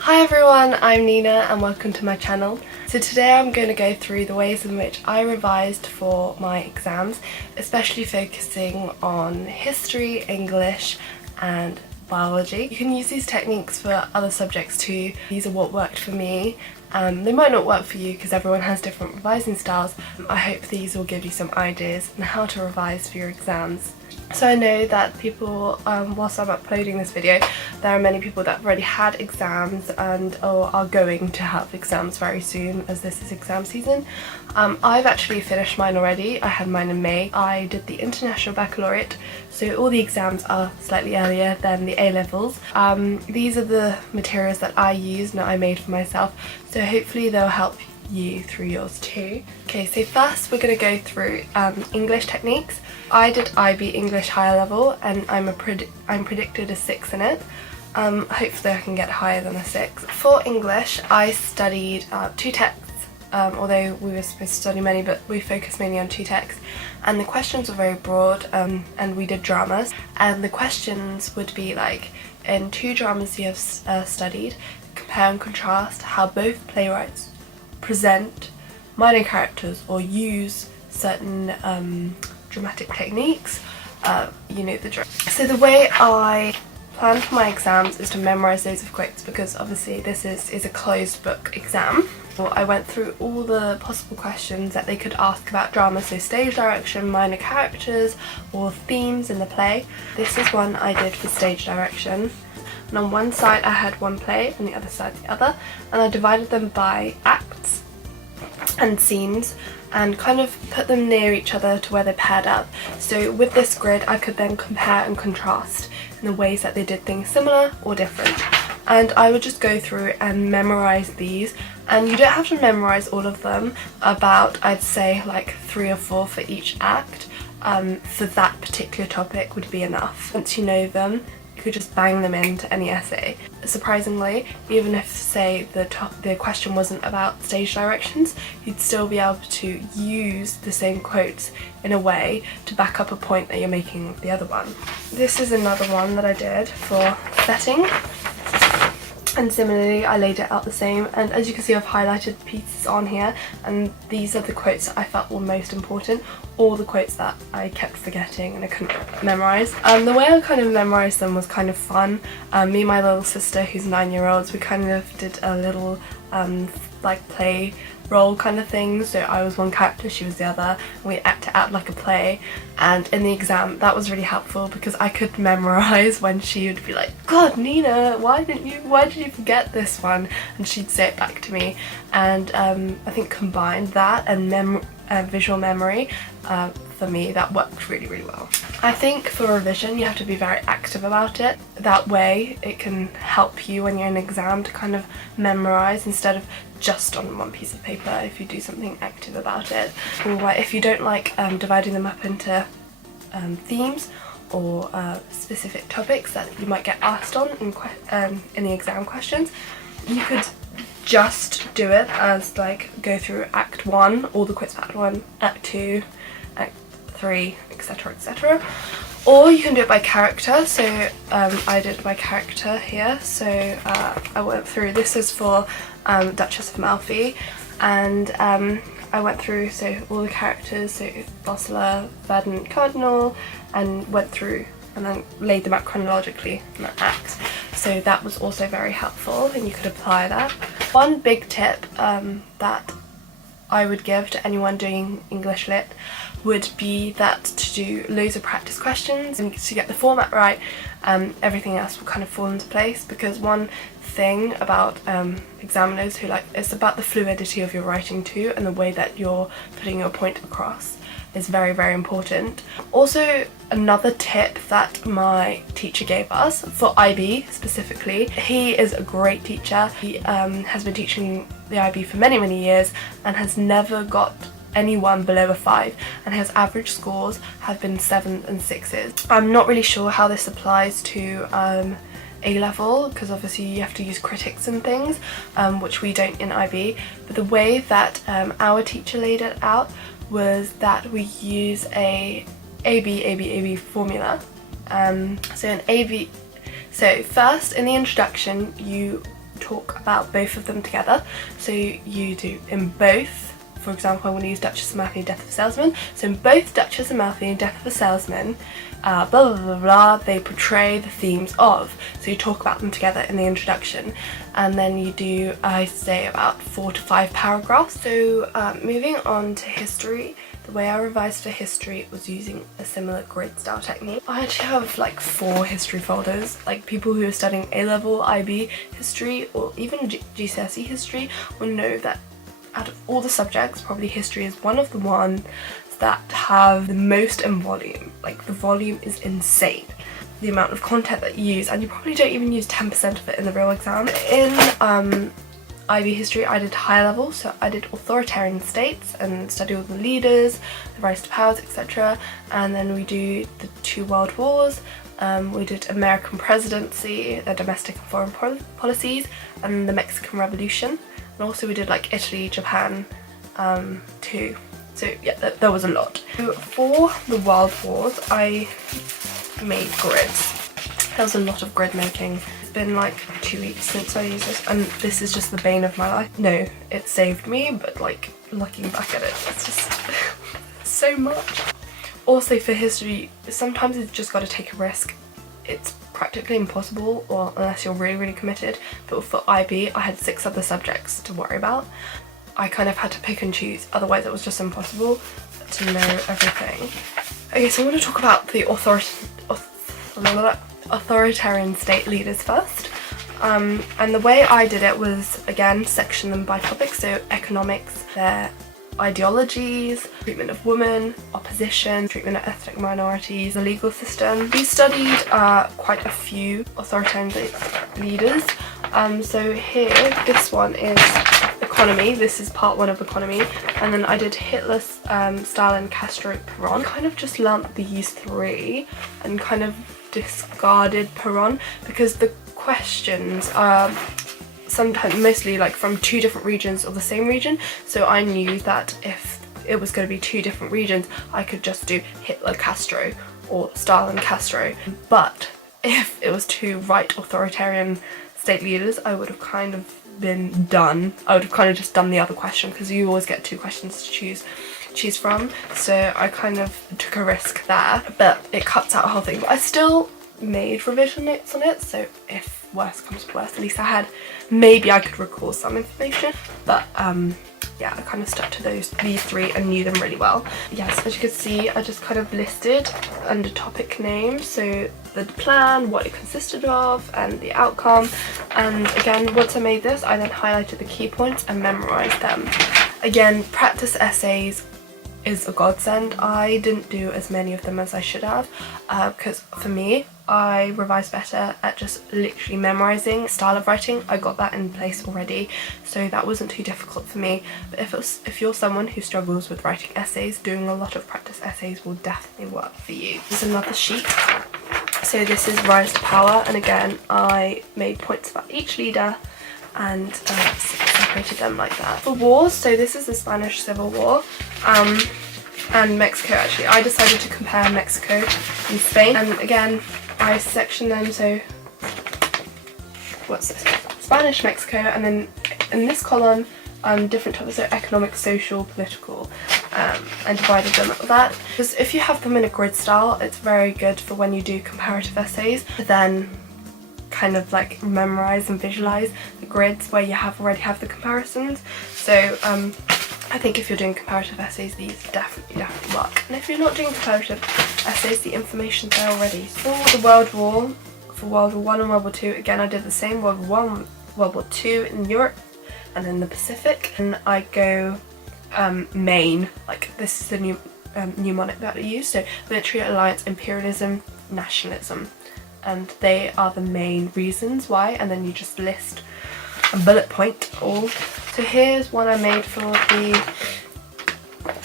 Hi everyone, I'm Nina and welcome to my channel. So today I'm going to go through the ways in which I revised for my exams, especially focusing on history, English and biology. You can use these techniques for other subjects too. These are what worked for me. They might not work for you because everyone has different revising styles. I hope these will give you some ideas on how to revise for your exams. So I know that people, whilst I'm uploading this video, there are many people that have already had exams and or are going to have exams very soon, as this is exam season. I've actually finished mine already. I had mine in May. I did the International Baccalaureate, so all the exams are slightly earlier than the A-Levels. These are the materials that I used and that I made for myself, so hopefully they'll help you through yours too. Okay, so first we're going to go through English techniques. I did IB English higher level and I'm predicted a 6 in it. Hopefully I can get higher than a 6. For English I studied 2 texts, although we were supposed to study many, but we focused mainly on 2 texts, and the questions were very broad, and we did dramas, and the questions would be like, in 2 dramas you have studied, compare and contrast how both playwrights present minor characters or use certain dramatic techniques. You know the drill. So the way I plan for my exams is to memorise loads of quotes, because obviously this is a closed book exam. So I went through all the possible questions that they could ask about drama, so stage direction, minor characters or themes in the play. This is one I did for stage direction. And on one side I had one play, on the other side the other, and I divided them by acts and scenes and kind of put them near each other to where they paired up. So with this grid I could then compare and contrast in the ways that they did things similar or different. And I would just go through and memorise these, and you don't have to memorise all of them, about I'd say like 3 or 4 for each act. For that particular topic would be enough. Once you know them, you could just bang them into any essay. Surprisingly, even if, say, the question wasn't about stage directions, you'd still be able to use the same quotes in a way to back up a point that you're making with the other one. This is another one that I did for setting, and similarly I laid it out the same, and as you can see I've highlighted pieces on here, and these are the quotes that I felt were most important, or the quotes that I kept forgetting and I couldn't memorise. The way I kind of memorised them was kind of fun. Me and my little sister, who's 9-year-old, we kind of did a little like play role kind of thing, so I was one character, she was the other, and we acted out like a play. And in the exam that was really helpful because I could memorise when she would be like, "God, Nina, why did you forget this one?" and she'd say it back to me. And I think combined that and visual memory, for me that worked really, really well. I think for revision you have to be very active about it. That way it can help you when you're in an exam to kind of memorise instead of just on one piece of paper if you do something active about it. Or if you don't like dividing them up into themes or specific topics that you might get asked on in the exam questions, you could just do it as like go through Act 1, all the quotes for Act 1, Act 2, Act 3, etc, etc. Or you can do it by character, so I did it by character here. So I went through, this is for Duchess of Malfi, and I went through all the characters, so Bosela, Verdant, Cardinal, and went through and then laid them out chronologically in that act. So that was also very helpful and you could apply that. One big tip that I would give to anyone doing English Lit would be that to do loads of practice questions, and to get the format right, everything else will kind of fall into place. Because one thing about examiners who it's about the fluidity of your writing too, and the way that you're putting your point across is very, very important. Also, another tip that my teacher gave us for IB specifically, he is a great teacher. He has been teaching the IB for many, many years and has never got anyone below a 5, and his average scores have been 7s and 6s. I'm not really sure how this applies to A-Level, because obviously you have to use critics and things, which we don't in IB, but the way that our teacher laid it out was that we use a AB formula. So first in the introduction you talk about both of them together. So you do in both. For example, I'm going to use Duchess of Malfi and Death of a Salesman. So in both Duchess of Malfi and Death of a Salesman, blah blah blah blah, they portray the themes of. So you talk about them together in the introduction, and then you do, I say, about 4 to 5 paragraphs. So moving on to history, the way I revised for history was using a similar grid style technique. I actually have like 4 history folders. Like people who are studying A-Level, IB history, or even GCSE history will know that out of all the subjects, probably history is one of the ones that have the most in volume. Like the volume is insane, the amount of content that you use, and you probably don't even use 10% of it in the real exam. In IB history I did higher level, so I did authoritarian states and study all the leaders, the rise to powers, etc. And then we do the 2 world wars, we did American presidency, their domestic and foreign policies, and the Mexican Revolution. And also we did like Italy, Japan too. So yeah, there was a lot. So for the World Wars, I made grids. There was a lot of grid making. It's been like 2 weeks since I used this, and this is just the bane of my life. No, it saved me, but like looking back at it, it's just so much. Also for history, sometimes you've just got to take a risk. It's practically impossible, or unless you're really committed, but for IB I had 6 other subjects to worry about. I kind of had to pick and choose, otherwise it was just impossible to know everything. Okay, so I want to talk about the authoritarian state leaders first. And the way I did it was, again, section them by topic. So economics, their ideologies, treatment of women, opposition, treatment of ethnic minorities, the legal system. We studied quite a few authoritarian leaders. So here, this one is economy. This is part 1 of economy, and then I did Hitler, Stalin, Castro, Peron. Kind of just lumped these 3 and kind of discarded Peron because the questions are sometimes mostly like from 2 different regions of the same region, so I knew that if it was going to be 2 different regions I could just do Hitler, Castro, or Stalin, Castro. But if it was 2 right authoritarian state leaders, I would have kind of been done. I would have kind of just done the other question, because you always get 2 questions to choose from, so I kind of took a risk there, but it cuts out a whole thing. But I still made revision notes on it, so if worse comes to worse, at least I had, maybe I could recall some information. But yeah, I kind of stuck to these 3 and knew them really well. Yes, as you can see, I just kind of listed under topic names, so the plan, what it consisted of, and the outcome. And again, once I made this, I then highlighted the key points and memorized them. Again, practice essays is a godsend. I didn't do as many of them as I should have, because for me, I revised better at just literally memorizing style of writing. I got that in place already, so that wasn't too difficult for me. But if you're someone who struggles with writing essays, doing a lot of practice essays will definitely work for you. There's another sheet. So this is rise to power, and again I made points about each leader and separated them like that. For wars, so this is the Spanish Civil War and Mexico. Actually, I decided to compare Mexico and Spain, and again I sectioned them. So what's this? Spanish, Mexico, and then in this column different topics, so economic, social, political, and divided them like that. Because if you have them in a grid style, it's very good for when you do comparative essays, but then kind of like memorize and visualize the grids where you already have the comparisons. So I think if you're doing comparative essays, these definitely work. And if you're not doing comparative essays, the information's there already. For the World War, for World War I and World War II, again I did the same, World War I, World War II in Europe, and then the Pacific. And I go main, like this is the new mnemonic that I use, so military, alliance, imperialism, nationalism. And they are the main reasons why, and then you just list a bullet point all. So here's one I made for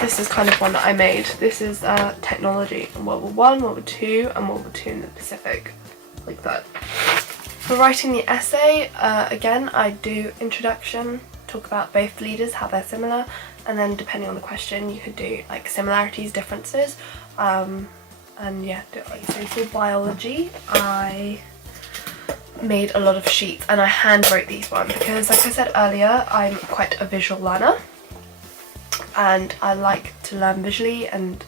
this is kind of one that I made. This is technology in World War I, World War II, and World War II in the Pacific, like that. For writing the essay, again I do introduction, talk about both leaders, how they're similar, and then depending on the question you could do like similarities, differences, and yeah, do it like so. For biology, I made a lot of sheets and I hand wrote these ones because, like I said earlier, I'm quite a visual learner and I like to learn visually. And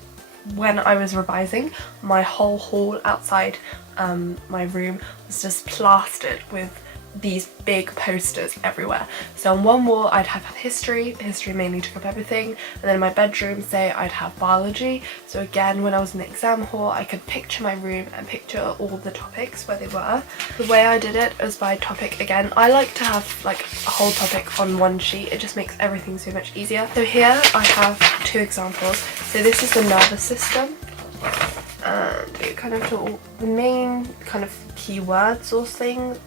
when I was revising, my whole hall outside my room was just plastered with these big posters everywhere. So on one wall I'd have history mainly took up everything, and then in my bedroom, say, I'd have biology. So again, when I was in the exam hall, I could picture my room and picture all the topics where they were. The way I did it was by topic again. I like to have like a whole topic on one sheet, it just makes everything so much easier. So here I have 2 examples. So this is the nervous system, and it kind of took the main kind of keywords or things,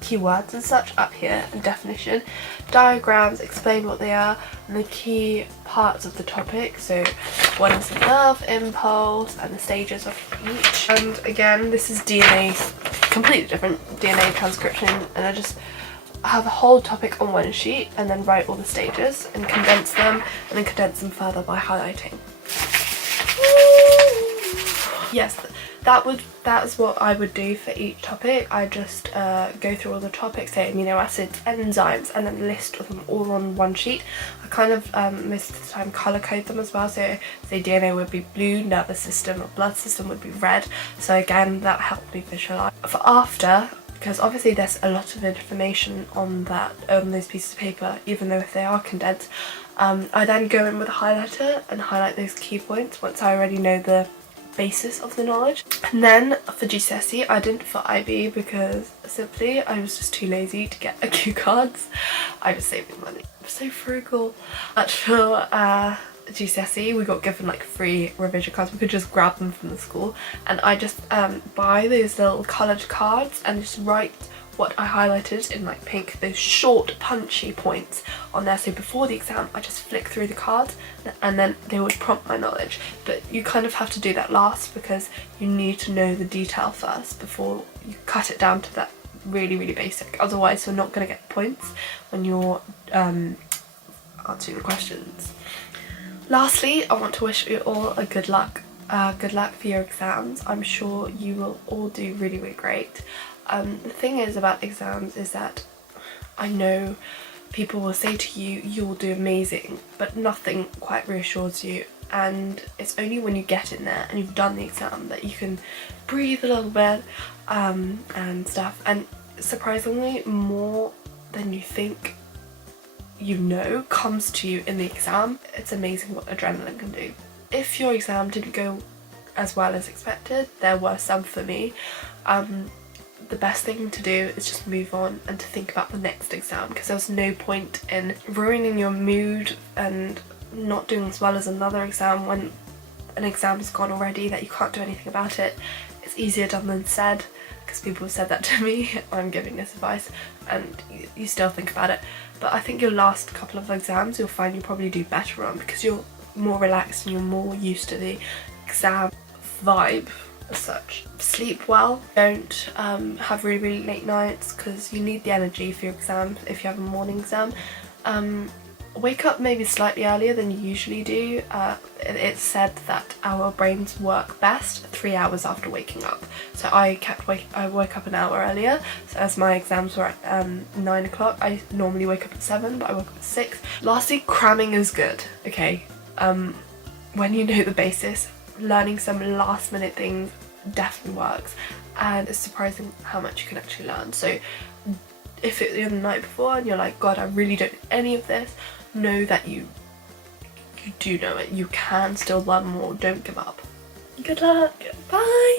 keywords and such up here, and definition, diagrams explain what they are, and the key parts of the topic. So what is the nerve impulse and the stages of each. And again, this is DNA, completely different, DNA transcription, and I just have a whole topic on one sheet and then write all the stages and condense them, and then condense them further by highlighting. Yes, that's what I would do for each topic. I just go through all the topics, say amino acids, enzymes, and then list them all on one sheet. I kind of most of the time colour code them as well. So say DNA would be blue, nervous system or blood system would be red. So again, that helped me visualise. For after, because obviously there's a lot of information on those pieces of paper, even though if they are condensed, I then go in with a highlighter and highlight those key points once I already know the basis of the knowledge. And then for GCSE, I didn't for IB because simply I was just too lazy to get cue cards. I was saving money. I'm so frugal. But for GCSE, we got given like free revision cards. We could just grab them from the school, and I just buy those little coloured cards and just write what I highlighted in like pink, those short punchy points on there. So before the exam I just flick through the cards and then they would prompt my knowledge. But you kind of have to do that last because you need to know the detail first before you cut it down to that really basic. Otherwise you're not going to get points when you're answering the questions. Lastly, I want to wish you all a good luck for your exams. I'm sure you will all do really great. The thing is about exams is that I know people will say to you, you'll do amazing, but nothing quite reassures you, and it's only when you get in there and you've done the exam that you can breathe a little bit and stuff. And surprisingly, more than you think you know comes to you in the exam. It's amazing what adrenaline can do. If your exam didn't go as well as expected, there were some for me, the best thing to do is just move on and to think about the next exam, because there's no point in ruining your mood and not doing as well as another exam when an exam is gone already that you can't do anything about it. It's easier done than said, because people have said that to me. I'm giving this advice and you still think about it. But I think your last couple of exams you'll find you probably do better on, because you're more relaxed and you're more used to the exam vibe as such. Sleep well, don't have really late nights because you need the energy for your exam if you have a morning exam. Wake up maybe slightly earlier than you usually do. It's said that our brains work best 3 hours after waking up. So I woke up an hour earlier. So as my exams were at 9 o'clock, I normally wake up at 7, but I woke up at 6. Lastly, cramming is good, okay? When you know the basis, learning some last minute things definitely works, and it's surprising how much you can actually learn. So if you're the night before and you're like, God, I really don't know any of this, know that you do know it. You can still learn more. Don't give up. Good luck. Bye.